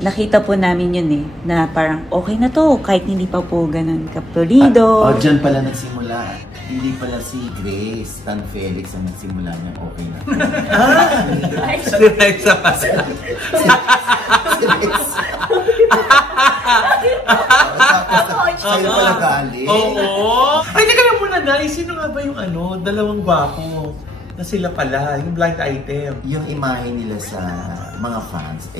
nakita po namin yun eh, na parang okay na to, kahit hindi pa po ganun kapulido. Dyan pala nagsimula. Hindi pala si Grace Tan Felix ang nagsimula niya, okay na. Si Rexa pa sila. Sa'yo pala galing. Oo. Ay, teka lang muna na. Sino nga ba yung dalawang gwapo na sila pala, yung blind item? Yung imahe nila sa mga fans,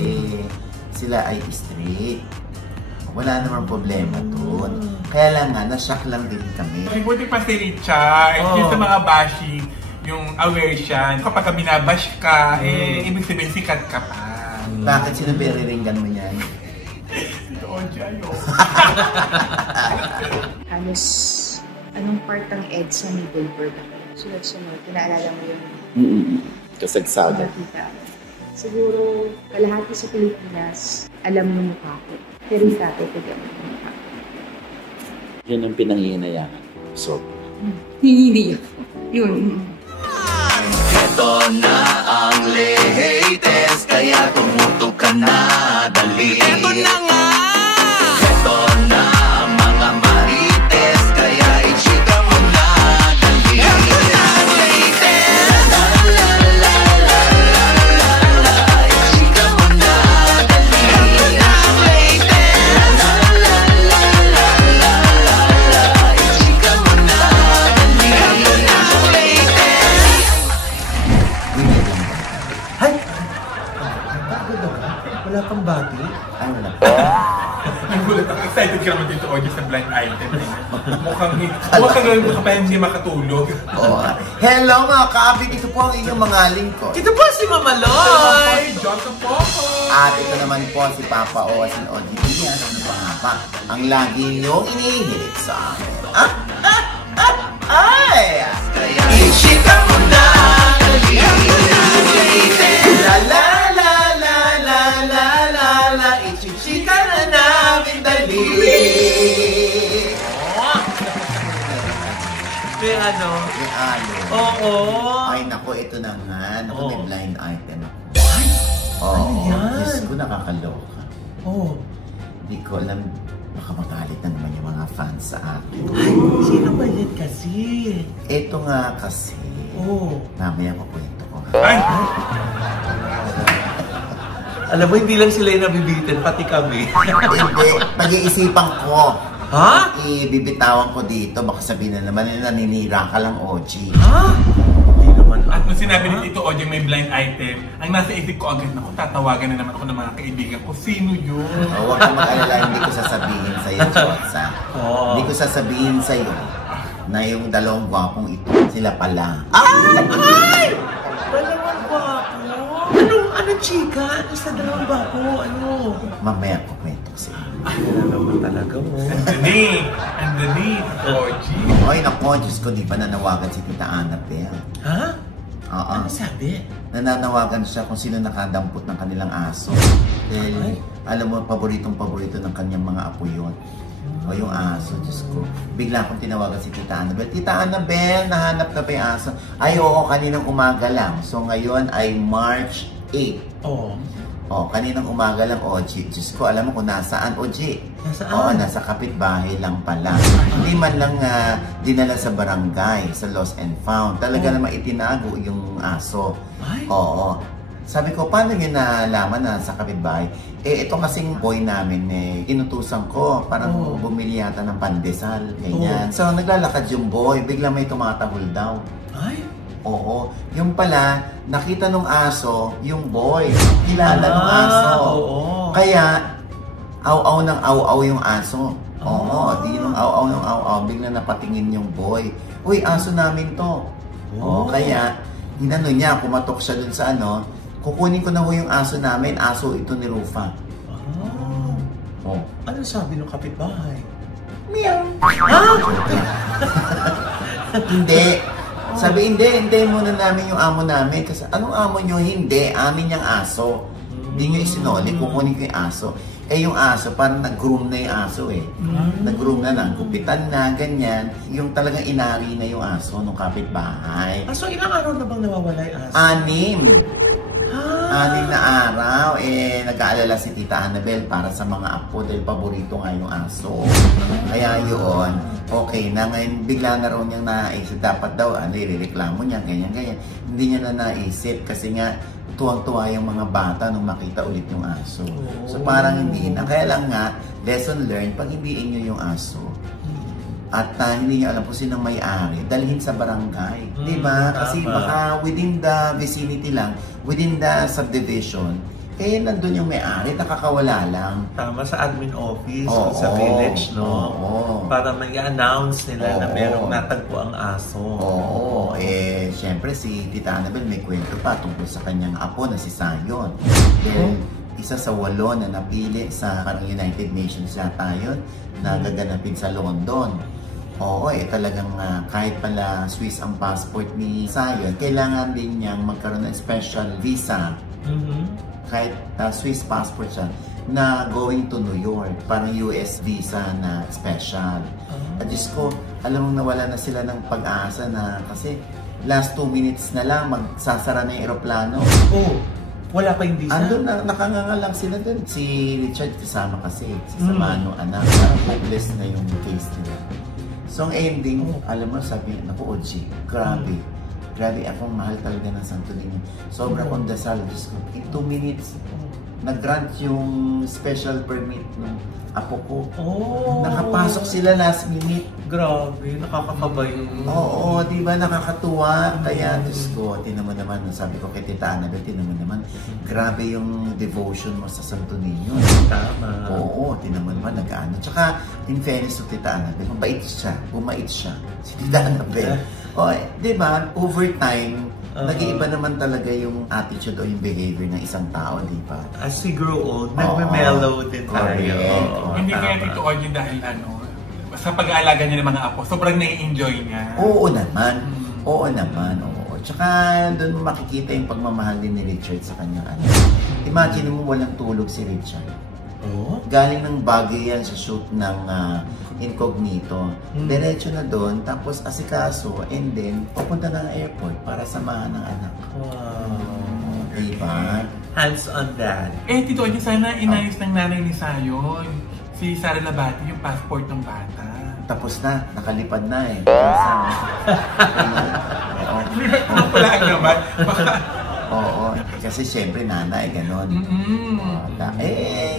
sila ay straight. Wala namang problema doon. Kaya lang nga, na-shock lang din kami. Ay, buti pa si Richard. Yung sa mga bashing, yung aware siya. Kapag binabash ka, ibig sabihin sikat ka pa. Bakit sino biriringgan mo yan? Ito, Ojo. Halos, anong part ng EDSA ni Billboard ako? Sunod-sunod, pinaalala mo yung Kasagsagan. Siguro, kalahati sa Pilipinas, alam mo mukha ko. Pero yung tatay ko di ako mukha. Yun ang pinanghihinayaan. So, Hindi yun. Ito na ang latest, kaya tumutok ka na, dali. Ito na nga! Ito na ang mga marites, kaya i-chika mo na, dali. Ito na ang latest! La la la la la la la, i-chika mo na, dali. Ito na ang latest! La la la la la la la, i-chika mo na, dali. Ito na ang latest! Ay! Pagod ka? Wala pang bati? ay wala. Excited ka naman dito, Ojo, sa blind item. Mukhang ngayon ka pa hindi makatulog. Hello mga kaabig, ito po ang inyong mga lingkod. Ito po si Mama Loy! Johnson Popo! At ito naman po si Papa Oas and OGP. Ano pa nga ba? Ang lagi niyong inihilig sa akin. Ay! I-chika mo na, dali. La la la la la la la la, ichichika na namin dali. May ano? May ano? Oo. Ay nako, ito na nga. Naku, may blind item ako. Ano yan? Diyos ko, nakakaloka. Oo. Hindi ko alam, baka magalit na naman yung mga fans sa akin. Ay, sino ba yan kasi? Ito nga kasi, mamaya ko kwento ko. Ay! Alam mo, hindi lang sila yung nabibitin, pati kami. Hindi, pag-iisipan ko. Ha? Ibibitawan ko dito, baka sabihin na naman na naninira ka lang, OG. Ha? Hindi naman. At nung sinabi ni Tito Ojo may blind item, ang nasa isip ko agad, naku, tatawagan na naman ako ng mga kaibigan ko. Sino yun? Huwag kang mag-alala, hindi ko sasabihin sa'yo, Chotsa. Hindi ko sasabihin sa'yo na yung dalawang gwapong ito, sila pala. Ay! Dalawang gwapo? Anong chika? Ano sa dalawang gwapo? Ano? Mamaya ko kwento ko sa'yo. Ay, naman talaga mo. Andani, Oji. Ay, naku, Diyos ko, di ba nanawagan si Tita Annabelle? Ha? Oo. Ano sabi? Nananawagan siya kung sino nakadampot ng kanilang aso. Dahil, alam mo, paboritong-paborito ng kanyang mga apo yun. O yung aso, Diyos ko. Bigla akong tinawagan si Tita Annabelle. Tita Annabelle, nahanap na ba yung aso? Ay, oo, kaninang umaga lang. So, ngayon ay March 8. Oo. Oh, kaninang umaga lang, OG. Diyos ko, alam mo kung nasaan, OG. Nasaan? Oo, nasa kapitbahay lang pala. Hindi man lang dinala sa barangay, sa lost and found. Talaga naman itinago yung aso. Ay? Oo. Sabi ko, paano yun nalaman na sa kapitbahay? Ito kasing boy namin, inutusan ko. Parang bumili yata ng pandesal, ganyan. So, naglalakad yung boy. Bigla may tumatahol daw. Ay? Oo. Yung pala, nakita nung aso, yung boy. Kilala nung aso. Oo. Kaya, aw-aw ng aw-aw yung aso. Oo. Di nung aw-aw ng aw-aw, bigla napatingin yung boy. Uy, aso namin to. Oo. Kaya, hinano niya, kumatok siya dun sa kukunin ko na ho yung aso namin. Aso ito ni Rufa. Oh. Ano sabi ng kapitbahay? Meow. Ha? Hindi. Sabi, hindi muna namin yung amo namin. Kasi, anong amo nyo? Hindi, amin yung aso. Hindi nyo isinoli, kukunin ko yung aso. Yung aso, parang nag-groom na yung aso Nag-groom na, gupitan na, ganyan. Yung talagang inari na yung aso nung kapitbahay. So, ilang araw na bang nawawala yung aso? 6. Ha? 6 na araw, nag-aalala si Tita Annabel para sa mga apo dahil paborito nga yung aso. Kaya yun, okay na. Ngayon, bigla na raw niyang naisip. Dapat daw, irereklamo niya, ganyan. Hindi niya na naisip kasi nga, tuwang-tuwa yung mga bata nung makita ulit yung aso. So parang hindi na. Kaya lang nga, lesson learned, pag hindi inyo yung aso, at hindi niyo alam kung sinong may-ari, dalhin sa barangay. Diba? Kasi baka within the vicinity lang, within the subdivision, nandun yung may-ari, nakakawala lang. Tama, sa admin office, sa village, no? Para may announce nila na merong natagpo ang aso. Siyempre si Tita Annabel may kwento pa tungkol sa kanyang apo na si Sayon. Isa sa 8 na napili sa United Nations yata yun, na gaganapin sa London. Talagang kahit pala Swiss ang passport ni Sayon, kailangan din niyang magkaroon ng special visa. Kahit Swiss passport siya, na going to New York, parang US visa na special. At Diyos ko, alam mo nawala na sila ng pag-asa na kasi last 2 minutes na lang magsasara na yung aeroplano. Wala pa yung visa? Andun na, nakanganga lang sila dun. Si Richard kasama kasi, si Samano anak, parang hopeless na yung case nila. So ang ending, alam mo, sabi, naku Oji, grabe akong mahal talaga ng Santo Niño. Sobra kong dasal, Diyos ko. In 2 minutes, nag-grant yung special permit ng apo ko. Nakapasok sila last minute. Grabe, nakakakabay. Diba, nakakatuwa. Kaya, Diyos ko, tinan mo naman, sabi ko kay Tita Annabel, tinan mo naman, grabe yung devotion mo sa Santo Niño. Tama. Tinan mo naman, nag-ano. Tsaka, in fairness to Tita Annabel, bumait siya, si Tita Annabel. Diba, over time, nag-iiba naman talaga yung attitude o yung behavior ng isang tao, di ba? As we grow old, nagme-mellow din tayo. Hindi kaya Tito Oji dahil sa pag-aalaga niya ng mga apo, sobrang nai-enjoy niya. Oo naman. Tsaka doon makikita yung pagmamahal din ni Richard sa kanyang anak. Imagine mo walang tulog si Richard. Galing ng Baguio yan sa shoot ng Incognito. Diretso na doon, tapos asikaso, and then papunta ng airport para samahan ng anak. Diba? Hands on that. Tito Oji, sana inayos ng nanay ni Sayon, si Sara Labati, yung passport ng bata. Tapos na, nakalipad na eh. Palaan naman. Kasi syempre nanay, gano'n.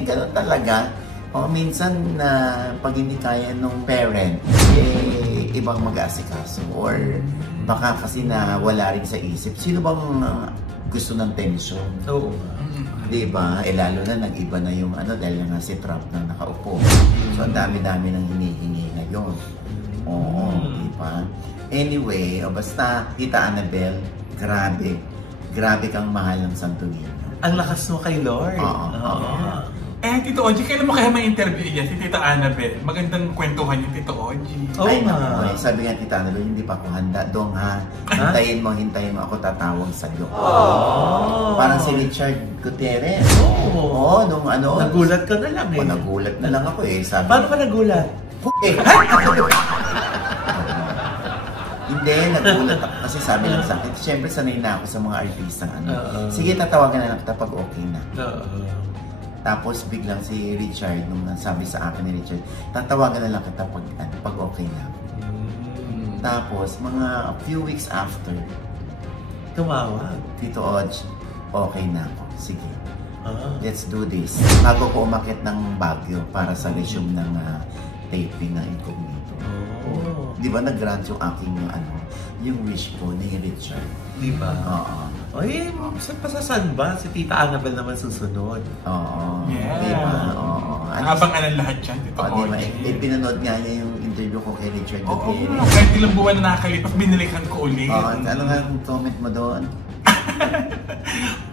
Gano'n talaga. Minsan na pag hindi kaya nung parent, ibang mag-aasikaso. Or baka kasi na wala rin sa isip. Sino bang gusto ng tension? Diba? Lalo na nag-iba na yung dahil nga si Trump na nakaupo. So ang dami-dami nang hinihingi ngayon. Diba? Anyway, basta Tita Annabel, grabe kang mahal ng Santo Niño. Ang lakas mo kay Lord. Tito Oji, kailan mo kaya ma-interview niya si Tita Annabel? Magandang kwentuhan yung Tito Oji. Sabi nga Tita Annabel, hindi pa ako handa. Dong hintayin mo ako tatawag sa'yo. Parang si Richard Gutierrez. Nung nagulat ka na lang eh. Nagulat na lang ako eh. Sabi, paano ka nagulat? Hindi, nagulat ako. Kasi sabi lang sa akin, syempre sanay na ako sa mga artista. Sige, tatawagan na lang kita pag okay na. Tapos biglang si Richard, nung sabi sa akin ni Richard, tatawagan na lang kita pag okay na. Tapos mga few weeks after, tumawag. Tito Oj, okay na ako. Sige, let's do this. Bago ko umakyat ng Baguio para sa resume ng taping ng Incognito. Di ba nag-grant yung aking yung wish ko ni Richard? Di ba? Pasasan ba? Si Tita Annabel naman susunod. Diba? Abangan ang lahat yan, Tito Oji. Pinanood nga niya yung interview ko kay Richard Gutierrez. Kahit ilang buwan na nakakalipas, binalikan ko ulit. Ano nga yung comment mo doon?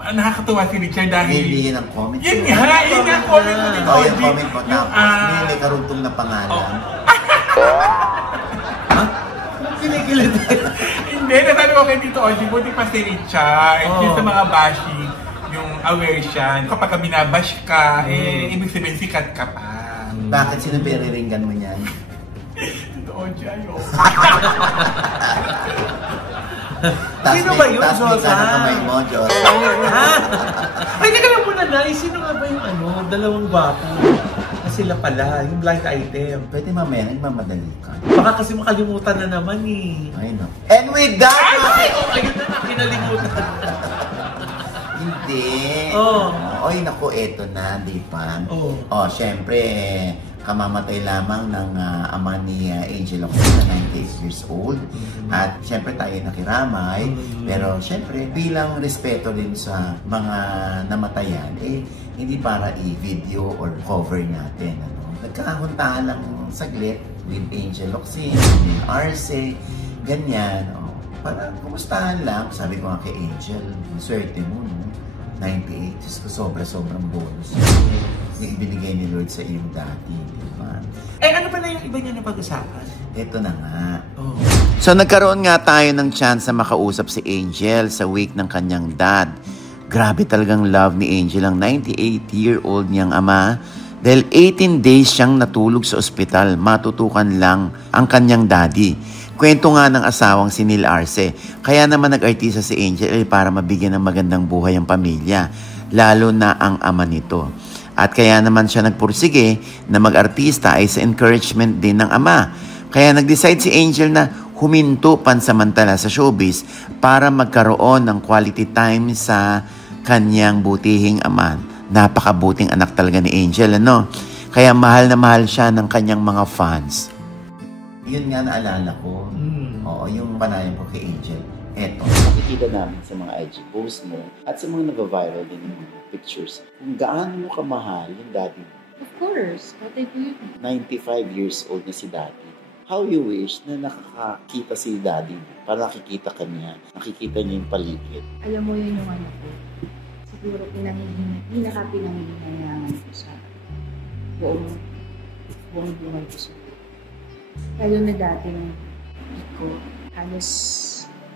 Nakakatuwa si Richard dahil... Hindi yun ang comment. Yun nga ang comment mo, Tito Oji. Yung comment mo, tapos may karugtong na pangalan. Kinikilit. Hindi, nasabi ko kay Tito Oji, buti pa si Richard. Yung sa mga bashi, yung aware siya. Kapag binabash ka, ibig sabihin sikat ka pa. Bakit sino piriringgan mo niyan? Tito Oji, ayoko. Sino ba yun, Tapos may Josa? kamay mo, Josa. Ha? Ay, teka lang muna na. Sino nga ba yung dalawang gwapo? Na sila pala, yung blind item. Pwede mamaya, nagmamadali ka. Baka kasi makalimutan na naman eh. Ay, no. And with that, Ayun na, kinalimutan. hindi. Oy, naku, eto na, di ba? Syempre, kamamatay lamang ng ama ni Angel Locsin na 98 years old. At syempre tayo nakiramay. Pero syempre, bilang respeto din sa mga namatayan, hindi para i-video or cover natin. Nagkahuntahan lang saglit with Angel Locsin, with Arce, ganyan. Para kumustahan lang. Sabi ko nga kay Angel, swerte mo, no? 98, just ko sobrang bonus. Yung ibinigay ni Lord sa iyong dati, di ba? Ano pa na yung iba niya na pag-usapan? Ito na nga. So nagkaroon nga tayo ng chance na makausap si Angel sa wake ng kanyang dad. Grabe talagang love ni Angel ang 98-year-old niyang ama. Dahil 18 days siyang natulog sa ospital, matutukan lang ang kanyang daddy. Kwento nga ng asawang si Neil Arce. Kaya naman nag-artista si Angel para mabigyan ng magandang buhay ang pamilya, lalo na ang ama nito. At kaya naman siya nagpursige na mag-artista ay sa encouragement din ng ama. Kaya nag-decide si Angel na huminto pansamantala sa showbiz para magkaroon ng quality time sa kanyang butihing ama. Napakabuting anak talaga ni Angel, ano? Kaya mahal na mahal siya ng kanyang mga fans. Yun nga naalala ko. Oo, yung panayam ko kay Angel. Eto, nakikita namin sa mga IG posts mo at sa mga nag-viral din yung mga pictures kung gaano mo kamahal yung daddy mo. Of course. Patay ko yun. 95 years old na si daddy. How you wish na nakakakita si daddy mo para nakikita ka niya, nakikita niya yung paligid. Alam mo yun yung ano ko. Siguro pinaka-pinanghihinayaan ko sa buong buhay ko sa lalo na dati nung ko, halos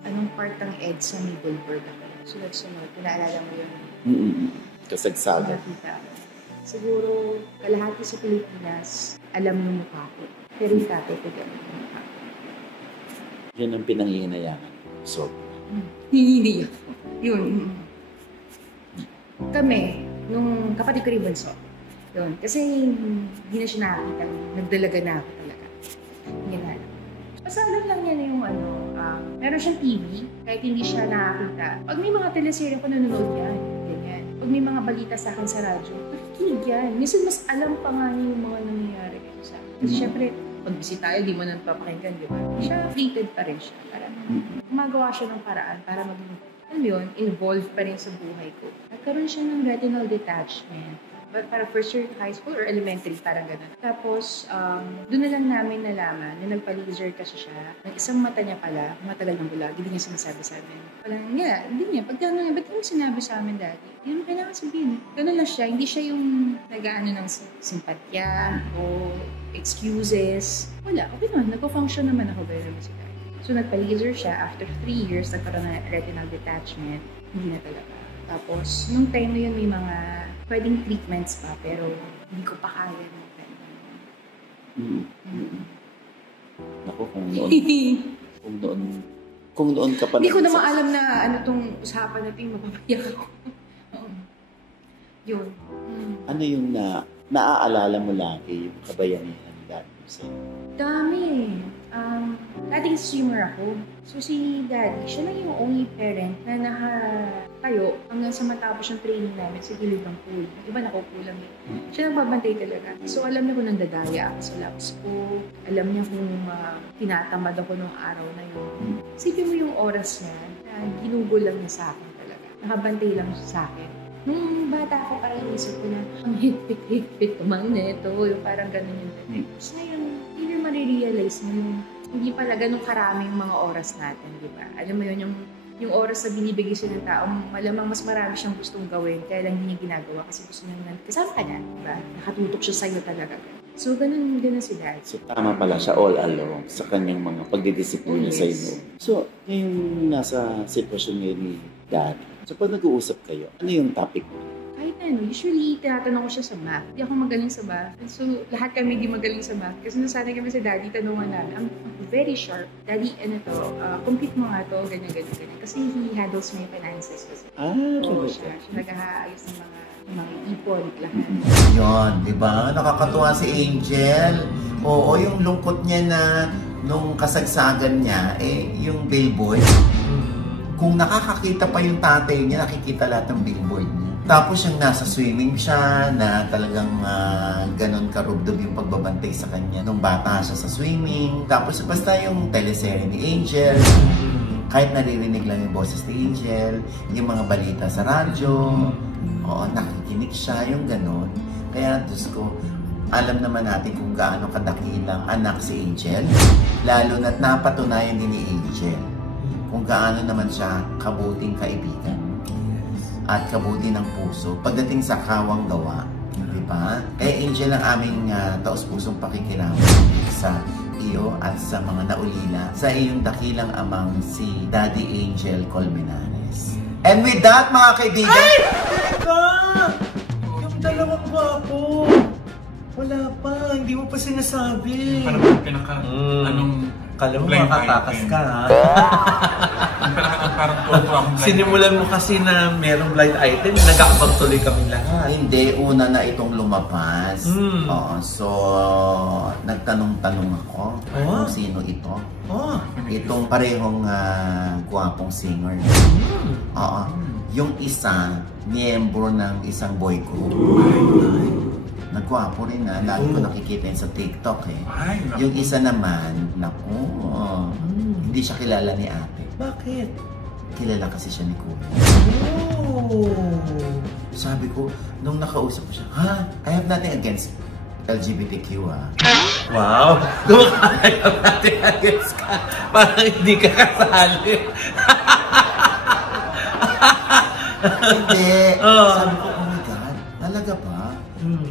anong part ng EDSA Middleburg ako. Sunod-sunod, pinaalala mo yun. Kasagsaga. Siguro, kalahati sa Pilipinas, alam mo mukha ko. Pero yung tatay ko gano'n yung mukha ko. Yan ang pinanghihinayaan. So, Hindi. Yun. Kami, nung kapatid ko rin bunso. Yun. Kasi hindi na siya nakakita. Nagdalaga na ako talaga. Ganyan. Basta alam lang niya na yung meron siyang TV, kahit hindi siya nakakita. Pag may mga teleserye ko nanonood yan, ganyan. Pag may mga balita sa akin sa radyo, nakikinig yan. Minsan mas alam pa nga niya yung mga nangyayari sa akin. Kasi syempre, pag busy tayo, di mo na napapakinggan, di ba? Siya, treated pa rin siya. Para gumagawa siya ng paraan para maging, involved pa rin sa buhay ko. Nagkaroon siya ng retinal detachment. Para first year high school or elementary, parang gano'n. Tapos, doon na lang namin nalaman na nagpa-laser kasi siya. Ng isang mata niya pala, matagal ng bulag, hindi niya sinasabi sa amin. Parang nga, hindi niya. Pagka nga, ba't yung sinabi sa amin dati? Hindi mo kailangan sabihin. Gano'n lang siya. Hindi siya yung nag-aano ng simpatya o excuses. Wala. Okay naman. Nagpo-function naman ako very much. So, nagpa-laser siya. After 3 years, nagkaroon na retinal detachment. Hindi na talaga. Tapos, nung time na yun, may mga pwedeng treatments pa, pero hindi ko pa kaya ng Naku, kung noon ka pa hindi ko naman alam na ano tong usapan natin, mapapayak ako. Yun. Ano yung naaalala mo lagi yung kabayanihan ni daddy mo sa'yo? Dami. Dating swimmer ako. So si daddy, siya lang yung only parent na nakatayo hanggang sa matapos yung training namin sa gilid ng pool. Iba nakupo lang yun. Siya nagbabantay talaga. So alam niya kung nandadaya ako sa laps ko. Alam niya kung tinatamad ako nung araw na yun. Isipin mo yung oras niya na ginugol lang niya sa akin talaga. Nakabantay lang siya sa akin. Nung bata ako, parang inisip ko na ang higpit-higpit kumang neto. Yung parang ganun yung dating. Tapos ngayon, hindi marirealize mo yung hindi pala ganun karaming mga oras natin, di ba? Alam mo yun, yung oras na binibigay siya ng tao, malamang mas marami siyang gustong gawin, kaya lang hindi niya ginagawa kasi gusto niya kasama ka na, di ba? Nakatutok siya sa'yo talaga. So, ganun si Dad. So, tama pala siya all along sa kanyang mga pagdidisiplina sa inyo. So, yung nasa sitwasyon ngayon ni Daddy. So pag nag-uusap kayo, ano yung topic mo? Kahit ano, usually tinatanong ko siya sa math. Hindi ako magaling sa math. And so, lahat kami di magaling sa math. Kasi nasanay kami sa daddy, tanungan namin. I'm very sharp. Daddy, ano to, compute mo nga to, ganyan. Kasi he handles my finances kasi. Oo, siya nag-aayos ng mga ipon, lahat. Yun, di ba? Nakakatuwa si Angel. Oo, yung lungkot niya na nung kasagsagan niya, yung billboard. Kung nakakakita pa yung tatay niya, nakikita lahat ng billboard niya. Tapos yung nasa swimming siya, na talagang ganon karubdob yung pagbabantay sa kanya nung bata siya sa swimming. Tapos basta yung teleserye ni Angel, kahit naririnig lang yung boses ni Angel, yung mga balita sa radyo, oo, nakikinig siya, yung ganon. Kaya, Diyos ko, alam naman natin kung gaano kadakilang anak si Angel, lalo na't napatunayan din ni Angel kung gaano naman siya kabuting kaibigan at kabuti ng puso pagdating sa kawang gawa, di ba? Kaya Angel ang aming taos-pusong pakikiramay sa iyo at sa mga naulila sa iyong dakilang amang si Daddy Angel Colmenares. And with that, mga kaibigan... Ay! Teka! Yung dalawang gwapo! Wala pa, hindi mo pa sinasabi. Parang anong Kala mo blind makatakas item. ka, ha? Parang tuwa akong blind Sinimulan mo kasi na merong blind item, nag-aabang tuloy kami lahat. Hindi, una na itong lumapas. Oo, so, nagtanong-tanong ako kung sino ito. Itong parehong gwapong singer. Oo. Yung isa, miyembro ng isang boy group. Nagwapo rin na, lagi ko nakikita yun sa TikTok Yung isa naman, naku, hindi siya kilala ni ate. Bakit? Kilala kasi siya ni Kuya. Sabi ko, nung nakausap ko siya, I have nothing against LGBTQ Wow! Kung I have nothing against ka, parang hindi ka kasali. Hindi. Sabi ko, oh my God, talaga ba?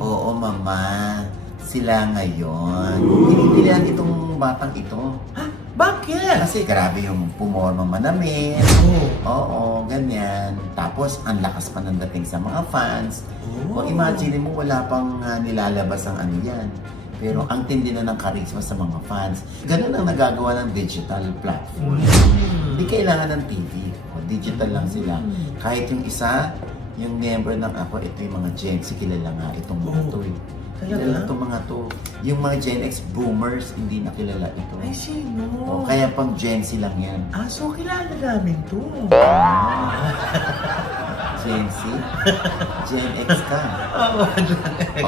Oo, mama. Sila ngayon. Pinipilihan itong batang ito. Ha? Bakit? Kasi grabe yung pumorma manamit. Oo, ganyan. Tapos, ang lakas pa ng dating sa mga fans. O imagine mo, wala pang nilalabas ang ano yan. Pero ang tindi na ng charisma sa mga fans. Ganun ang nagagawa ng digital platform. Hindi kailangan ng TV. O, digital lang sila. Kahit yung isa, yung member ng ako, ito yung mga Gen Z, kilala nga itong mga to. Kilala itong mga to. Yung mga Gen X boomers, hindi nakilala ito. Ay, sino? O, kaya pang Gen Z lang yan. So kilala namin to. Gen Z? Gen X ka. Gen X.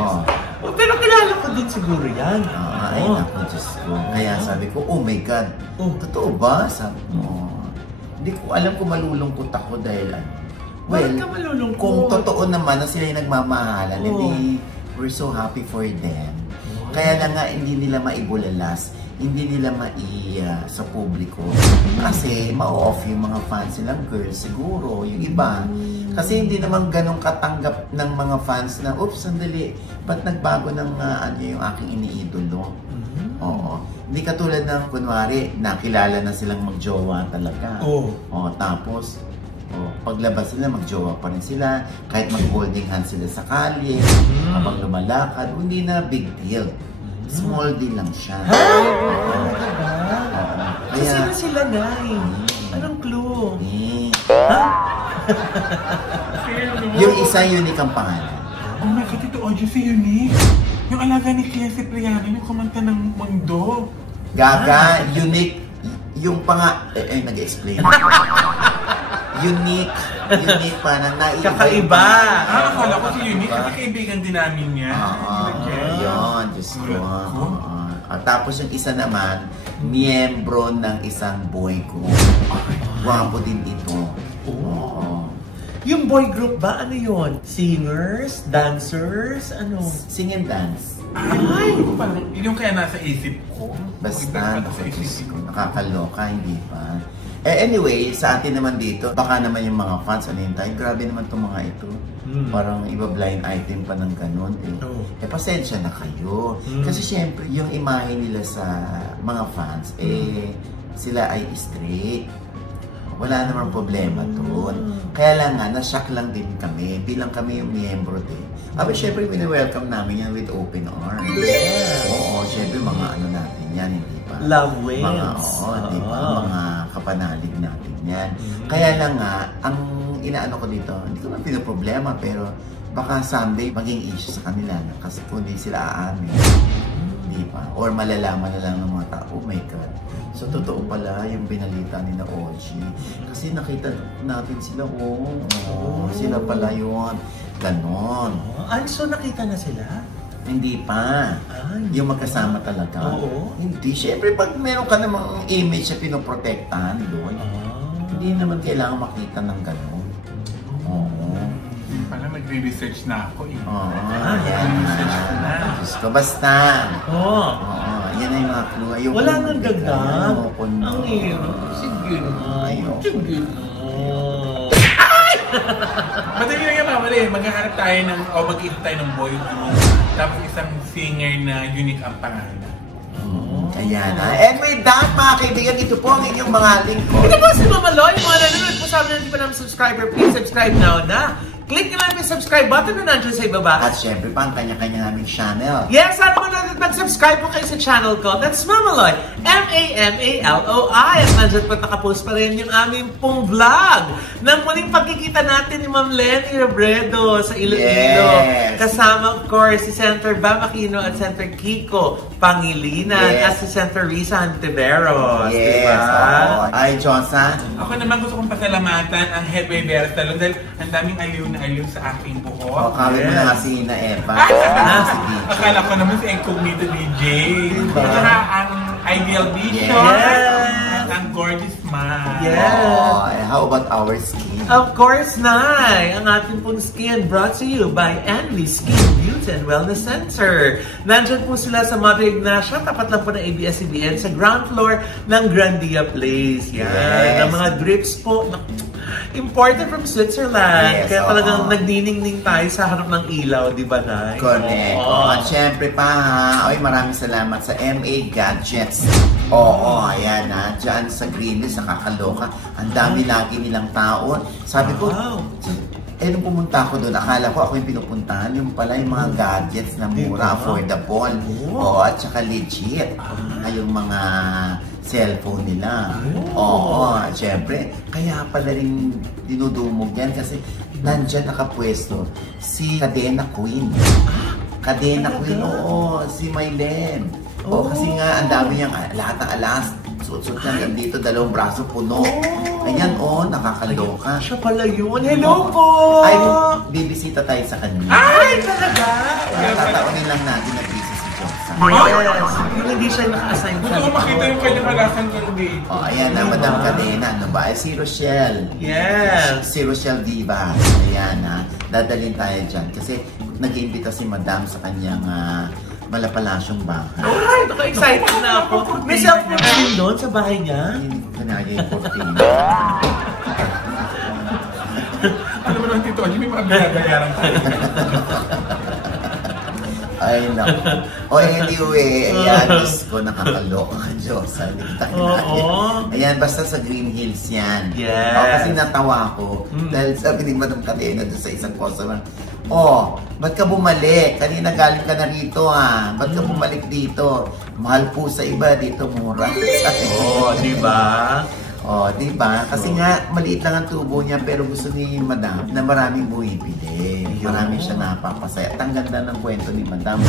Pero kilala ko din siguro yan. Ay, naku, Diyos ko. Kaya sabi ko, oh my God. Totoo ba? Sabi mo, hindi ko alam kung malulungkot ako dahil Bakit ka malulungkot? Kung totoo naman na sila yung nagmamahalan, hindi, we're so happy for them. Kaya lang nga, hindi nila maibulalas, hindi nila sa publiko. Kasi, ma-off yung mga fans nilang girls, siguro, yung iba. Kasi hindi naman ganun katanggap ng mga fans na, oops, sandali, ba't nagbago ng yung aking iniidolo? Oo. Hindi katulad ng, kunwari, nakilala na silang magjowa talaga. Tapos, paglabas sila, magjowa pa rin sila, kahit mag-holding hands sila sa kalye, habang lumalakad, hindi na big deal. Small deal lang siya. Kaya, sino sila, Nay? Anong clue? Yung isa, unique ang pangalan. Oh my God, ito audio si Unique. Yung alaga ni Clea Cipriano, yung kumanta ng Mundo. Gaga, unique, yung nag-explain. Unique pa na naiba. Kakaiba! Akala ko si Unique, kasi kaibigan din namin niya. Yun, Diyos ko. Tapos yung isa naman, miyembro ng isang boy group. Wapo din ito. Yung boy group ba? Ano yun? Singers? Dancers? Ano? Sing and dance. Ay! Parang, yung kaya nasa isip ko. Basta, nakakaloka, hindi pa. Anyway, sa atin naman dito, baka naman yung mga fans, grabe naman itong mga ito. Parang iba blind item pa ng ganun. Pasensya na kayo. Kasi syempre, yung imahe nila sa mga fans, sila ay straight. Wala namang problema doon. Kaya lang nga, na-shock lang din kami. Bilang kami yung miyembro din. Syempre, welcome namin yan with open arms. Oo, syempre, mga ano natin yan, hindi ba? Love wins. Di ba? Mga kapanalig natin yan. Kaya lang nga, ang inaano ko dito, hindi ko man pinoproblema, pero baka someday maging issue sa kanila kasi kung hindi sila aamin. Di ba? Or malalaman na lang ng mga tao, oh my God. So, totoo pala yung binalita ni na OG. Kasi nakita natin sila, sila pala yun. Ganon. So nakita na sila? Hindi pa. Yung magkasama talaga. Oo. Hindi. Siyempre, pag meron ka namang image na pinoprotektahan doon, hindi naman kailangan makita ng ganon. Oo. Pala nagre-research na ako eh. Yan. Research ko na. Diyos ko, basta. Yan ay mga clue. Wala nang dagdag. Ang hirap. Sige na. Sige na. Madali lang yan, mamali. Maghahanap tayo ng, mag-iisip tayo ng boy group. Tapos isang singer na unique ang pangalan. Ayan. And with that, mga kaibigan, ito po ang inyong mga link ko. Ito po si Mama Loy. Mga nanonood po sa amin na hindi pa namin subscriber. Please subscribe now na. Click nyo lang yung subscribe button na nandiyan sa ibaba. At syempre pa, ang kanya-kanya naming channel. Yes, sana mo natin mag-subscribe po kayo sa channel ko. That's Mamaloy. M-A-M-A-L-O-I. At nandiyan po nakapost pa rin yung aming pong vlog ng muling pagkikita natin ni Ma'am Lenny Robredo sa Iloilo. Yes. Kasama, of course, si Senator Bam Aquino at Senator Kiko Pangilinan at si Senator Risa Antiveros. Yes. Diba? Ay, Johnson. Ako naman gusto kong pasalamatan ang Headway Vera Salon dahil ang daming aliw na aliw sa aking buhok. Kawin mo na nga si Ina Eva. Akala ko naman si Incognito DJ. Diba? Saka ang Ideal Vision. At ang Gorgeous Man. How about our skin? Of course, Nay! Ang ating pong skin brought to you by Anli Skin Beauty and Wellness Center. Nandyan po sila sa Mother Ignacia, tapat lang po ng ABS-CBN sa ground floor ng Grandia Place. Yan. Ang mga drips po, imported from Switzerland. Kaya talagang nagniningning tayo sa harap ng ilaw, di ba, Nay? Correct. At syempre pa, maraming salamat sa MA Gadgets. Ayan dyan sa Greenleaf, sa Kakaloka. Ang dami lagi nilang tao. Sabi ko, nung pumunta ako doon, akala ko ako yung pinupuntahan. Yung pala yung mga gadgets na mura, affordable. At saka legit. Yung mga cellphone nila. Syempre. Kaya pala rin dinudumog yan kasi nandyan nakapwesto si Cadena Queen. Cadena Queen, si Mylen. Kasi nga, ang dami niyang lahat ng alas. Suot-suot yan dito, dalawang braso puno. Ayan, nakakaloka. Siya pala yun. Hello po! Ay, bibisita tayo sa kanya. Ay, talaga! Tataunin lang natin na busy si Johnson. Yes! Yung hindi siya naka-assign sa Gusto ko makita yung kanyang alasang kundi. Ayan na, Madam Cadena. Ano ba? Si Rochelle. Yes! Si Rochelle Diva. Ayan dadalhin tayo dyan. Kasi nag-iimbita si Madam sa kanyang malapalasyong bahay. Ay, naka-excited na ako. May cellphone din doon sa bahay niya? Kanaya yung 14. Alam mo naman, Tito, may mga binagayaran tayo. Ay, naku. Anyway, ayan, Diyos ko, nakakaloka ka, Diyos. Hindi kita kinahin. Ayan, basta sa Green Hills yan. Yes. Kasi natawa ko. Dahil sabi ni Madam Cadena doon sa isang customer, ba't ka bumalik? Kanina galing ka na rito, Ba't ka bumalik dito? Mahal po sa iba, dito mura. Di ba? Di ba? Kasi nga, maliit lang ang tubo niya, pero gusto ni Madam na maraming bumibili. Marami siya napapasaya. At ang ganda ng kwento ni Madam.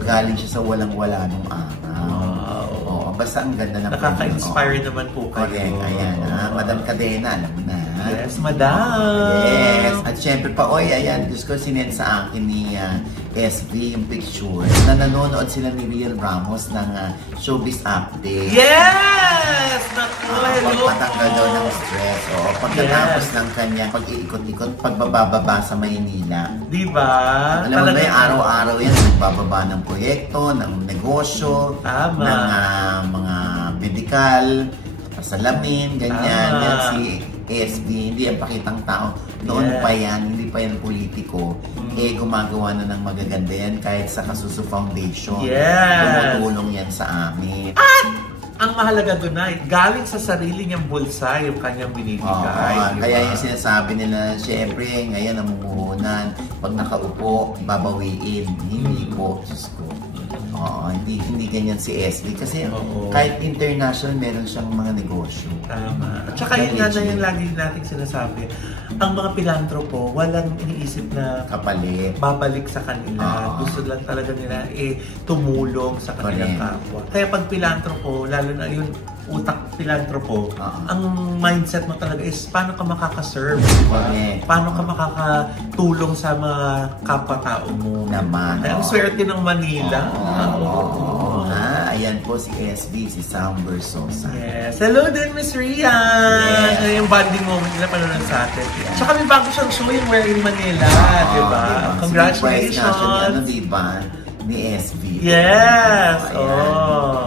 Galing siya sa walang-wala nung araw. Basta ang ganda ng kwento. Nakaka-inspire naman po kayo. Correct. Ayan, Madam Cadena, alam mo na. Yes, Madam! Yes! At syempre pa, ayan, Diyos ko, sinend sa akin ni SB yung picture na nanonood sila ni Riel Ramos ng Showbiz Update. Yes! Naku, hello! Pagpatanggal daw ng stress. Pagkatapos ng kanyang pag-iikot-ikot, pagbababa sa Maynila. Diba? Alam mo na yung araw-araw yan, nagbababa ng proyekto, ng negosyo, ng mga medikal, pasalamin, ganyan. Yan si SB, hindi yan pakitang tao. Noon pa yan, hindi pa yan politiko. Gumagawa na ng magaganda yan kahit sa Kasuso Foundation. Tumutulong yan sa amin. At ang mahalaga doon na galing sa sarili niyang bulsa yung kanyang binibigay. Kaya yung sinasabi nila, syempre, ngayon namumuhunan, pag nakaupo, babawiin. Hindi po, Diyos ko. Hindi ganyan si SB kasi kahit international, meron siyang mga negosyo. Tama. At saka yun nga na yung lagi nating sinasabi, ang mga pilantropo, walang iniisip na kapalit, babalik sa kanila. Gusto lang talaga nila tumulong sa kanilang kapwa. Kaya pag pilantropo, lalo na yung utak pilantropo, ang mindset mo talaga is paano ka makaka-serve, diba? Paano ka makakatulong sa mga kapwa-tao mo. Naman. Ang swerte ng Manila. Ayan po si SB, si Sam Versosa. Yes. Hello din, Miss Rian! Yes. Yung bonding moment nila panonood sa atin. Yeah. Tsaka may bago siyang show yung We're in Manila, diba? Congratulations! Diba? Ni SB. Yes!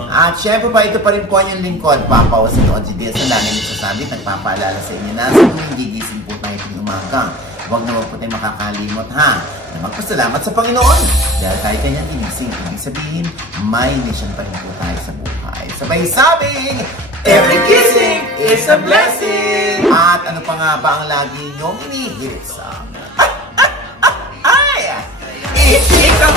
At syempre pa, ito pa rin po yung lingkod, Papa o Sino Diaz na lagi nagsasabi, nagpapaalala sa inyo na sa tuwing gigising po tayo tuwing umaga. Huwag naman po tayo makakalimot, ha? Na magpasalamat sa Panginoon. Dahil tayo kanyang ginising, ibig sabihin, may mission pa rin po tayo sa buhay. Sabay sabing, every kissing is a blessing! At ano pa nga ba ang lagi niyong inihirit sa amin? Ikaw!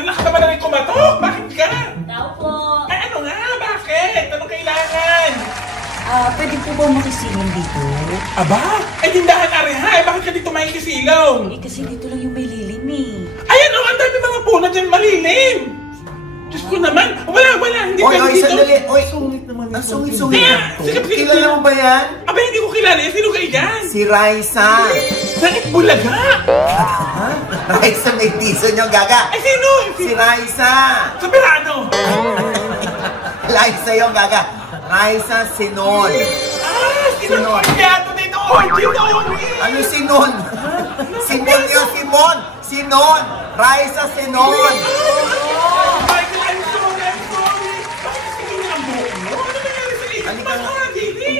Anak ka naman na rin kumatok! Bakit ka? Tao po. Ay, ano nga? Bakit? Anong kailangan? Pwede po ba makisingin dito? Aba? Ay, tindahan areha! Bakit ka dito makikisilaw? Kasi dito lang yung may lilim eh. Ayan o! Ang dami mga puno dyan malilim! Diyos ko naman! Wala! Hindi ka dito! Sandali! Oy, sungit naman. Ang sungit-sungit. Sige, Kilala mo ba yan? Aba, hindi ko kilala. Sino kayo dyan? Si Raisa. Sakit bulaga! Raisa may tiso nyo, gaga. Ay, sino? Si Raisa. Sa Pirano! Raisa yung gaga. Raisa Sinon. Sino yung pagyato dito? Ano Sinon? Simon yun, Simon. Sinon. Raisa Sinon. Michael, I'm sorry. Bakit kasi ganyan ang buhok mo? Ano nangyari sa iyo? Makakadili.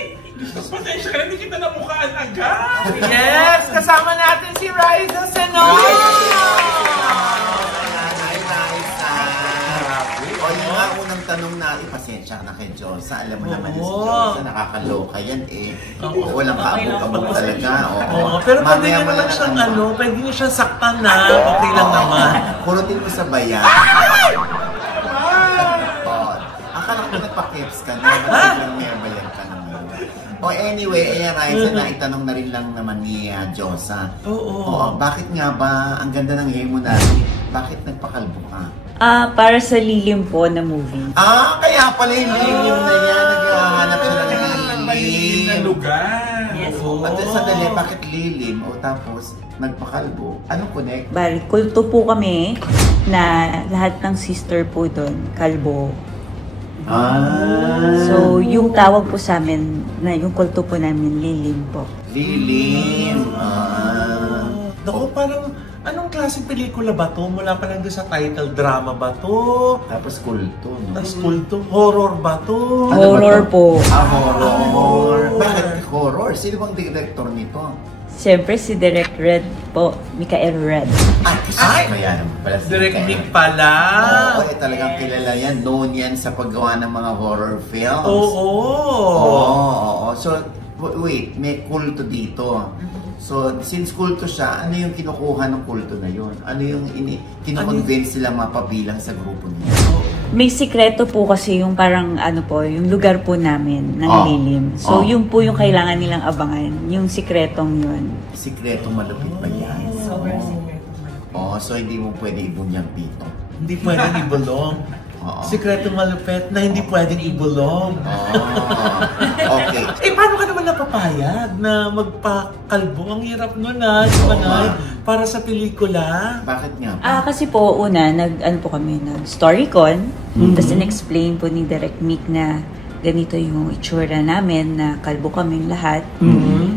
Pasensya ka na, hindi kita namukhaan agad. Yes! Kasama natin si Raisa Senon! Yung nga unang tanong na, pasensya na kay Josa. Alam mo naman si Josa, nakakaloka yan eh. Walang kaabog-abog talaga. Pero pwede nyo naman siyang pwede nyo siyang saktan na. Okay lang naman. Kurutin mo sa bayan. Akala ko nagpa-keps ka na. Biglang may bayan ka naman. Anyway, ayan Raisa, naitanong na rin lang naman ni Josa. Bakit nga ba, ang ganda ng hair mo natin, bakit nagpakalbo ka? Para sa lilim po na movie. Kaya pala yung lilim na yan, naghahanap siya ng lilim na lugar. Yes. At sandali, bakit lilim? Tapos, nagpakalbo. Anong connect? Bari, kulto po kami na lahat ng sister po doon, kalbo. So, yung tawag po sa amin, na yung kulto po namin, lilim po. Lilim. Naku, parang, anong klaseng pelikula ba to? Mula pa lang doon sa title, drama ba to? Tapos kulto. Tapos kulto, horror ba to? Horror po. Horror. Bakit horror? Sino bang director nito? Siyempre si Direct Red po, Mikael Red. Kaya naman pala si Direct Nick pala. Talagang kilala yan. Known yan sa paggawa ng mga horror films. So, wait, may kulto dito. So, since kulto siya, ano yung kinukuha ng kulto na yun? Ano yung kinoconvince sila mapabilang sa grupo niya? May sikreto po kasi yung parang yung lugar po namin ng lilim. So, yun po yung kailangan nilang abangan. Yung sikretong yun. Sikretong malupit ba yan? Sobrang sikretong malupit. So hindi mo pwede ibunyang pito. Hindi pwedeng ibulong. Sikreto malupit na hindi pwedeng ibulong. Okay. Paano ka naman napapayag na magpakalbo? Ang hirap nun para sa pelikula. Bakit nga? Kasi po, una, nag-storycon. Tapos in-explain po ni Direct Mick na ganito yung itsura namin, na kalbo kaming lahat.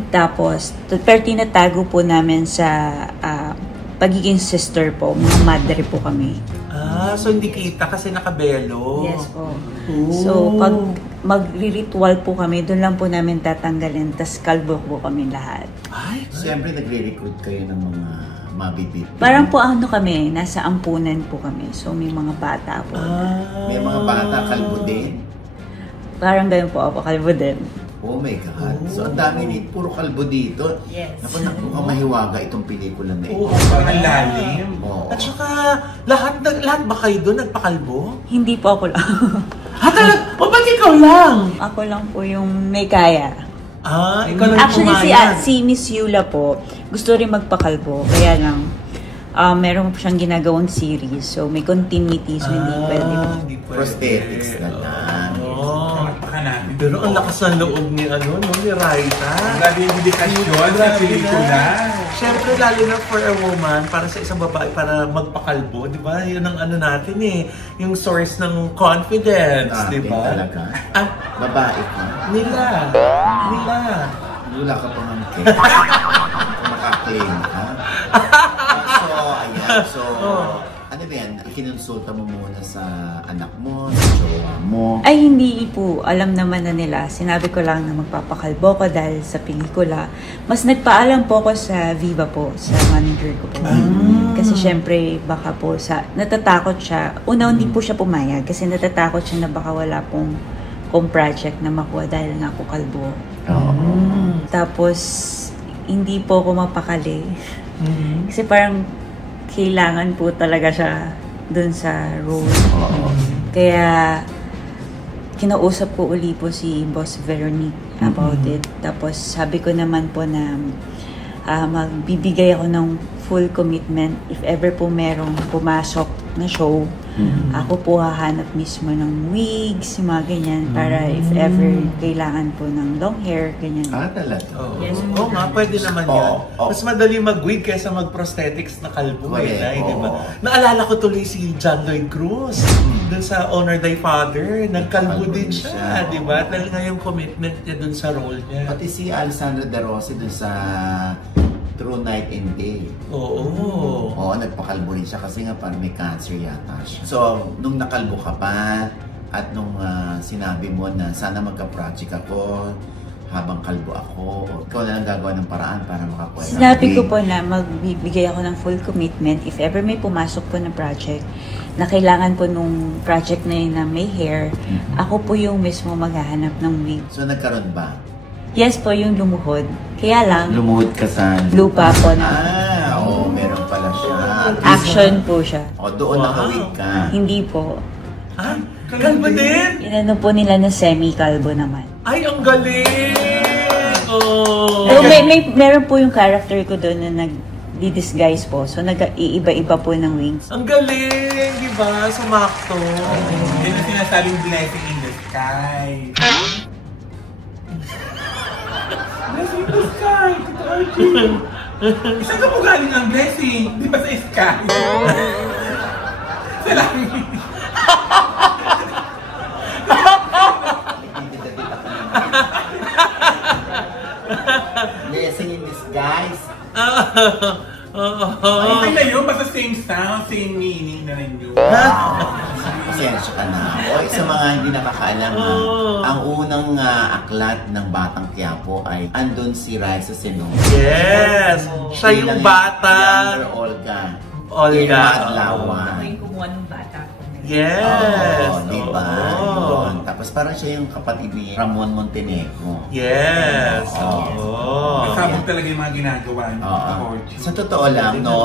Tapos, pero tinatago po namin sa pagiging sister po, mga madre po kami. So hindi kita kasi nakabelo. Yes po. So, pag magri-ritual po kami, doon lang po namin tatanggalin, tas kalbo po kami lahat. Ay, Siyempre, nagre-recruit kayo ng mga mabibit. Parang po ano kami, nasa ampunan po kami. So may mga bata po. May mga bata, kalbo din. Parang ganun po ako, kalbo din. Oh my God. So, ang dami ni puro kalbo dito. Yes. Naku, mukhang mahiwaga itong pelikula na ito. Oo, Parang lalim. Oo. At saka, lahat ba kayo doon nagpakalbo? Hindi po ako lang. Ha, talaga? O ba't ikaw lang? Ako lang po yung may kaya. Ah, ikaw lang Actually, pumayag. si Miss Yula po, gusto rin magpakalbo. Kaya lang, meron po siyang ginagawang series. So, may continuity. So, hindi pwede po. Hindi pwede. Prosthetics na lang. Oo. Pakpakan natin. Pero ang lakas ng loob ni, ni Raisa. Grabe yung dedikasyon sa pelikula. Siyempre, lalo na for a woman, para sa isang babae, para magpakalbo, di ba? Yun ang ano natin eh. Yung source ng confidence, di ba? Talaga. Ah, Babae ka. nila. Lula ka pa ng cake. Kumaka-claim ka. So, ayan. So, ano ba yan? Ikinonsulta mo muna sa anak mo, sa jowa mo. Ay, hindi po. Alam naman na nila. Sinabi ko lang na magpapakalbo ko dahil sa pelikula. Mas nagpaalam po ako sa Viva po, sa manager ko po. Kasi syempre, baka po natatakot siya. Una, hindi po siya pumayag kasi natatakot siya na baka wala pong project na makuha dahil nga po kalbo. Tapos, hindi po ako mapakali. Kasi parang kailangan po talaga siya dun sa role. Kaya, kinausap ko uli po si Boss Veronique about it. Tapos, sabi ko naman po na magbibigay ako ng full commitment if ever po merong pumasok na show. Ako po hahanap mismo ng wigs, yung mga ganyan, para if ever kailangan po ng long hair, ganyan. Talaga? Yes. Oo nga, pwede naman yan. Oo. Mas madali mag-wig kaysa mag-prosthetics na kalbo. Correct, Di ba? oo. Naalala ko tuloy si John Lloyd Cruz. Dun sa Honor Thy Father, nagkalbo din siya. Di ba? Dahil nga yung commitment niya dun sa role niya. Pati si Alessandra De Rossi dun sa True Night and Day. Oo. Oo, nagpakalbo rin siya kasi nga parang may cancer yata siya. So, nung nakalbo ka pa at nung sinabi mo na sana magka-project ako habang kalbo ako, ikaw na lang gagawa ng paraan para makakuha. Sinabi ko po na magbibigay ako ng full commitment if ever may pumasok po na project na kailangan po nung project na yun na may hair, ako po yung mismo maghahanap ng wig. So, nagkaroon ba? Yes po, yung lumuhod. Kaya lang, Lumuhod ka sa lupa po na. Oo, meron pala siya. Action po siya. O, doon nakawig ka. Hindi po. Ah, kalbo din? Inano po nila na semi-kalbo naman. Ay, ang galing! Oh. Pero meron po yung character ko doon na nag-disguise po. So, nag-iiba-iba po ng wings. Ang galing, di ba? Sumakto. Yan ang sinasabing blessing in the sky. Blessing in the sky! Totoo, Jim. Saan ka po galing ang blessing? Di ba sa sky? Sa langit. Blessing in disguise. Okay na yun, basta same sound, same meaning na rin yun. Pasensya ka na. O, sa mga hindi nakakaalam, ang unang aklat ng Batang Quiapo ay andun si Raisa Senong. Yes! Siya yung bata. Younger Olga. Olga. Adlawan. kumuha ng bata ko. Yes! Oo, diba? Oo. Yun. Tapos parang siya yung kapatid ni Ramon Montenegro. Yes! Oo. Oo. Masabog talaga yung mga ginagawa niyo. Oo. Sa totoo lang, no,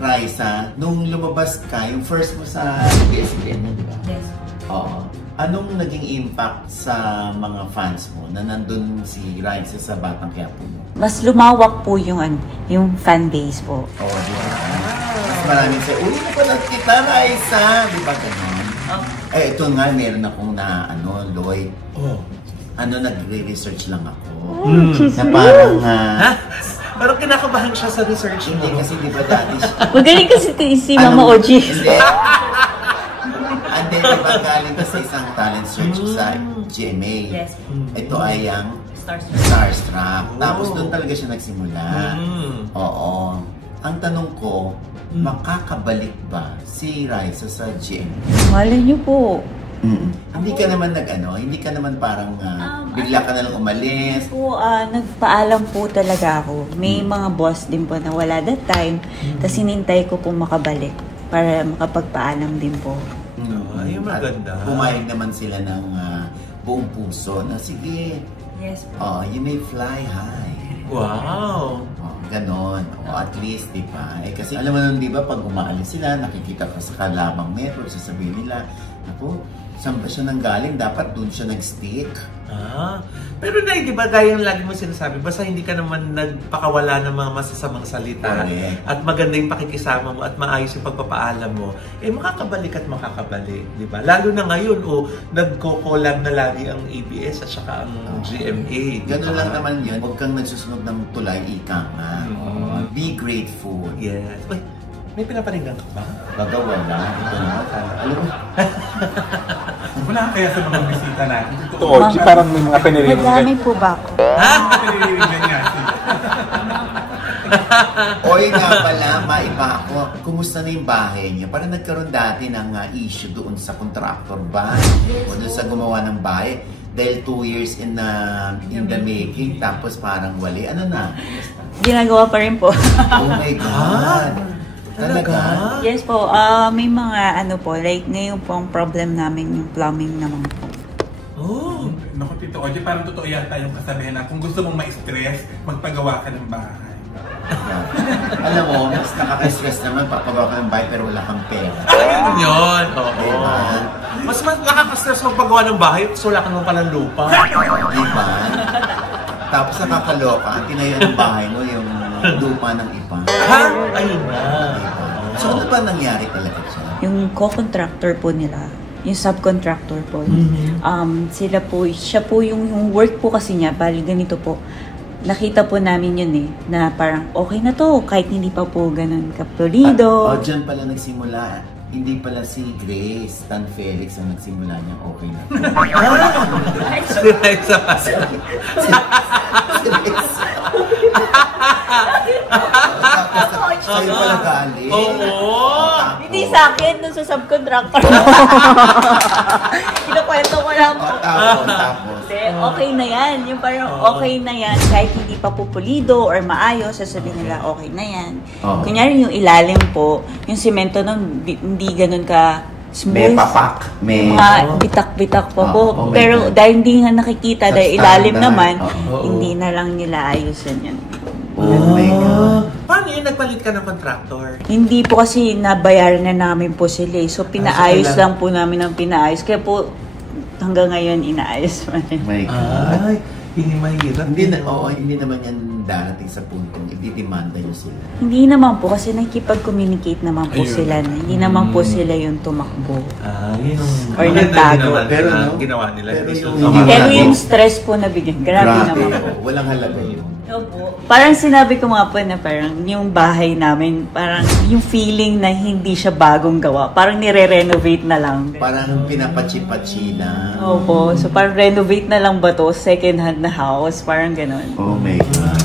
Raisa, nung lumabas ka, yung first mo sa ABS-CBN, di ba? Yes. Oo. Anong naging impact sa mga fans mo na nandun si Raisa sa Batang Quiapo mo? Mas lumawak po yung fan base po. Oo, di ba? Mas maraming sa, uy, napanood kita, Raisa! Di ba ganun? Eh, ito nga, meron akong Lloyd. Oh. Nagre-research lang ako. Na parang, Ha? Parang kinakabahan siya sa research hindi mo. kasi di ba dati siya, Magaling kasi si Mama Oji. Hindi. Hindi, di ba galing ka sa isang talent search sa GMA. Yes. Ito ay ang Starstruck. Starstruck. Tapos doon talaga siya nagsimula. Oo. Ang tanong ko, makakabalik ba si Raisa sa GMA? Malay niyo po. Hindi ka naman hindi ka naman parang bigla ka na lang umalis. Po, nagpaalam po talaga ako. May mga boss din po na wala that time. Tapos hinintay ko po makabalik para makapagpaalam din po. Ay, maganda. At pumayag naman sila ng buong puso na sige, Yes po. you may fly high. Wow! Ganon. At least, di ba? Kasi alam mo nun, di ba, pag umaalis sila, nakikita ka sa Kalabang Metro, sasabihin nila, ako, saan ba siya nanggaling? Dapat doon siya nag-stick. Pero Nay, di ba, gaya yung lagi mo sinasabi, basta hindi ka naman nagpakawala ng mga masasamang salita at maganda yung pakikisama mo at maayos yung pagpapaalam mo, makakabalik at makakabalik, di ba? Lalo na ngayon, nagko-collab na lagi ang ABS at saka ang GMA. Ganon lang naman yun. Huwag kang nagsusunod ng tulay, ika nga. Be grateful. Yes. Uy, may pinaparinggan ka ba? Gagawa lang. Ito na. Alam mo? Wala kaya sa mga bisita natin. Totoo, parang may mga pinirinig. Madami po ba ako? Pinirinig niya siya. Oy nga pala, maiba ako. Kumusta na yung bahay niyo? Parang nagkaroon dati ng issue doon sa contractor ba? O doon sa gumawa ng bahay. Dahil 2 years in the making, tapos parang wali. Ano na? Ginagawa pa rin po. Oh my God! Talaga? Yes po. May mga like ngayon po ang problem namin yung plumbing naman po. Naku, Tito Oji, parang totoo yata yung kasabihan na kung gusto mong ma-stress, magpagawa ka ng bahay. Alam mo, mas nakaka-stress naman papagawa ka ng bahay pero wala kang pera. Ayun yun. Diba? Mas nakaka-stress magpagawa ng bahay, so wala ka naman palang lupa. Diba? Tapos nakakaloka, ang tinayo ng bahay mo yung lupa ng iba. Ayun na. So ano ba nangyari talaga siya? Yung co-contractor po nila, yung subcontractor po, siya po yung work po kasi niya, bali ganito po, nakita po namin yun na parang okay na to, kahit hindi pa po ganun kapulido. Dyan pala nagsimula, hindi pala si Grace Tan Felix ang nagsimula niya, okay na to. Sa'yo pala galing. Hindi sa akin, dun sa subcontractor. Kinukwento ko lang po. Tapos. Okay na yan. Yung parang okay na yan. Kahit hindi pa pupulido or maayos, sasabihin nila okay na yan. Kunyari yung ilalim po, yung semento nun, hindi ganun ka smooth. May papak. May mga bitak-bitak pa po. Pero dahil hindi nga nakikita, dahil ilalim naman, hindi na lang nila ayusan yan. Oh my God. Paano yun? Nagpalit ka ng contractor? Hindi po kasi nabayaran na namin po sila. So, pinaayos lang po namin ang pinaayos. Kaya po, hanggang ngayon, inaayos pa rin. My God. Ay, hindi mahirap. Hindi naman yan darating sa puntong i-demanda nyo sila. Hindi naman po kasi nakikipag-communicate naman po sila. Hindi naman po sila yung tumakbo. Or nagtago. Pero ginawa nila. Pero yung stress po na bigyan. Grabe naman po. Walang halaga yun. Parang sinabi ko nga po na parang yung bahay namin, parang yung feeling na hindi siya bagong gawa. Parang nire-renovate na lang. Parang pinapachi-pachi na. Opo. So parang renovate na lang ba to? Second hand na house? Parang ganun. Oh my God.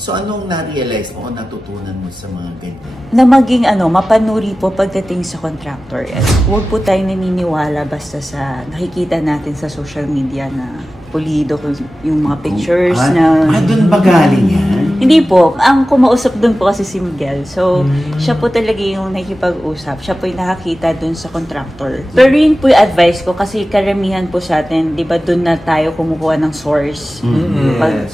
So anong na-realize mo o natutunan mo sa mga ganyan? Na maging mapanuri po pagdating sa contractor. At huwag po tayo naniniwala basta sa nakikita natin sa social media na pulido yung mga pictures na... doon ba galing yan? Hindi po. Ang kumausap doon po kasi si Miguel. So, siya po talaga yung nakikipag-usap. Siya po yung nakakita doon sa contractor. Pero yun po yung advice ko kasi karamihan po sa atin, di ba doon na tayo kumukuha ng source.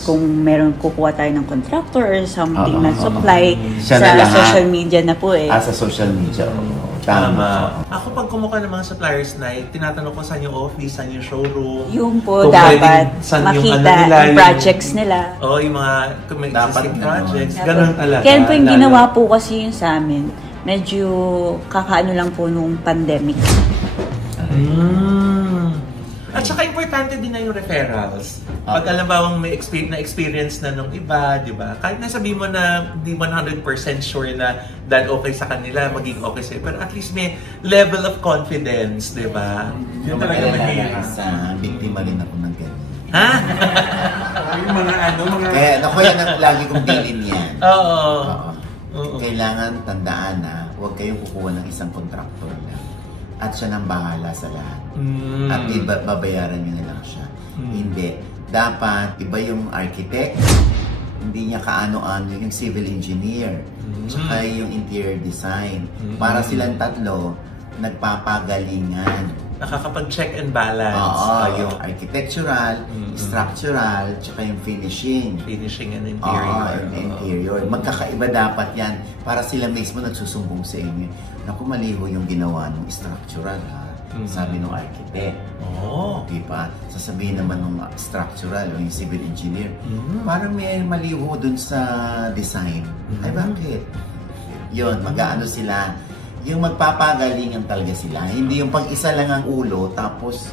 Kung meron kukuha tayo ng contractor or something na supply sa social media na po sa social media. Tama. Ako pag kumukuha ng mga suppliers na tinatanong ko saan yung office, saan yung showroom. Yung po dapat makita yung projects nila. Yung mga existing projects. Ganun talaga. Kaya po yung ginawa po kasi yun sa amin, medyo kakaano lang po nung pandemic. At saka importante din na yung referrals. Pag alam ba may experience na nung iba, di ba? Kahit nasabi mo na di 100% sure na dahil okay sa kanila, maging okay sa'yo. Pero at least may level of confidence, di ba? Yung talaga mahirap. Biktima rin ako ng ganyan. Ha? Yung mga Kaya naku yan ang lagi kong bilin yan. Oo. Kailangan tandaan na huwag kayong kukuha ng isang kontraktor lang. at siya nang bahala sa lahat. At babayaran niyo na lang siya. Hindi. Dapat iba yung architect, hindi niya kaano-ano yung civil engineer, tsaka yung interior design. Para silang tatlo, nagpapagalingan. Nakakapag-check and balance. Oo, yung architectural, structural, tsaka yung finishing. Finishing and interior. Oo, interior. Magkakaiba dapat yan para sila mismo nagsusumbong sa inyo. Naku, maliho yung ginawa ng structural, ha? Sabi ng architect. Diba? Sasabihin naman ng structural o yung civil engineer, parang may maliho dun sa design. Ay, bakit? Yun, mag-aano sila. Yung magpapagalingan talaga sila. Hindi yung pag-isa lang ang ulo, tapos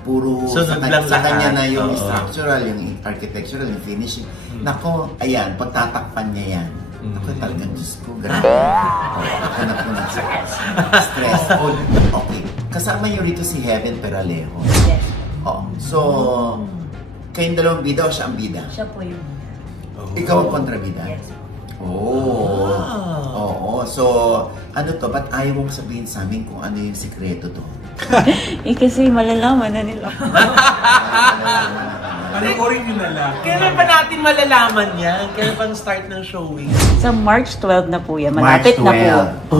puro so, sa kanya na yung structural, yung architectural, yung finishing. Nako, ayan, pagtatakpan niya yan. Ako talagang, Diyos ko, grabe. Hanap ko ng stressful. Okay. Kasama niyo rito si Heaven Peralejo. Yes. So, kayong dalawang bida o siya ang bida? Siya po yung... Ikaw ang kontrabida? Yes. Oo. So, ano to? Ba't ayaw mong sabihin sa amin kung ano yung sikreto to? Kasi malalaman na nila. Panoorin nyo na lang. Kailan pa natin malalaman yan? Kailan pa start ng showing? Sa March 12 na po yan. Malapit na po.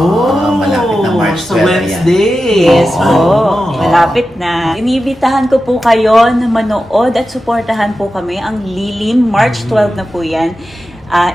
Malapit na March 12. So Wednesday. Yes po. Malapit na. Inibitahan ko po kayo na manood at suportahan po kami. Ang Lilim, March 12 na po yan.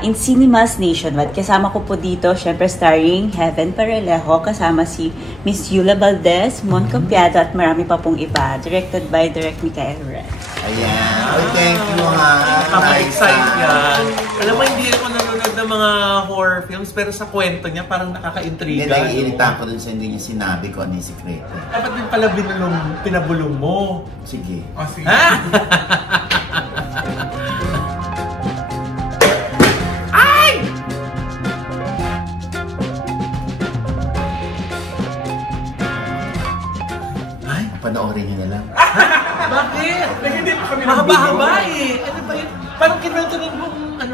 In Cinemas Nationwide. Kasama ko po dito, syempre starring Heaven Peralejo, kasama si Miss Yula Valdez, Mon Capiado, at marami pa pong iba. Directed by Direk Michael Ren. Ayan. Oh, thank you, ha. Nakaka-excite yan. Alam mo, hindi ako nanonood ng mga horror films, pero sa kwento niya, parang nakaka-intriga. Hindi, naiirita ko dun sa hindi niya sinabi ko ano yung sikreto. Dapat din pala pinabulong mo. Sige. O, sige. Panoorin niyo na lang. Bakit? Hindi pa kami mahaba-haba eh. Ano ba yun? Parang kinantunan mo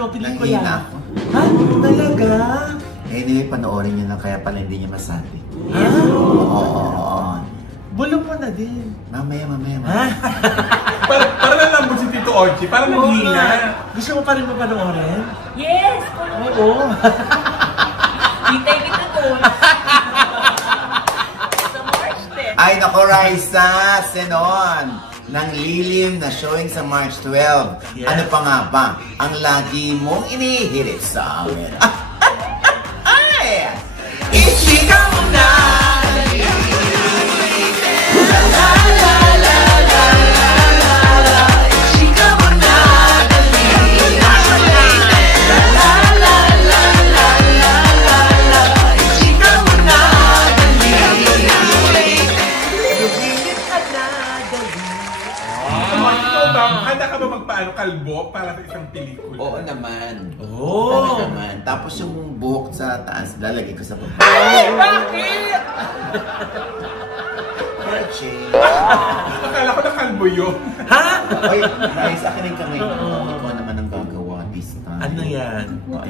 pelikula. Nangihina ako. Ha? Talaga? Anyway, panoorin niyo lang kaya pala hindi niya masabi. Oo. Bulong mo na din. Mamaya. Para nalambot si Tito Ochi. Para naghihina. Gusto mo pa rin mapanoorin? Yes! Oo. Hintay kita po. Ay, nako, Raisa, Senon, ng Lilim na showing sa March 12. Yes. Ano pa nga ba ang lagi mong inihirit sa amin? Ay! Ichika mo na! Handa ka ba magpaano-kalbo para sa isang pelikula? Oo naman. Oo. Naman. Tapos yung buhok sa taas, lalagay ko sa baba. Ay, bakit? Akala ko na kalbo yun. Ha? Ay, Rice, akin yung kamay ko. Ikaw naman ang gagawa this time. Ano yan? Ay,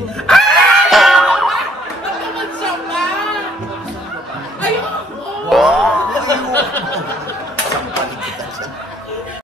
Naman sama! Ayoko! wow!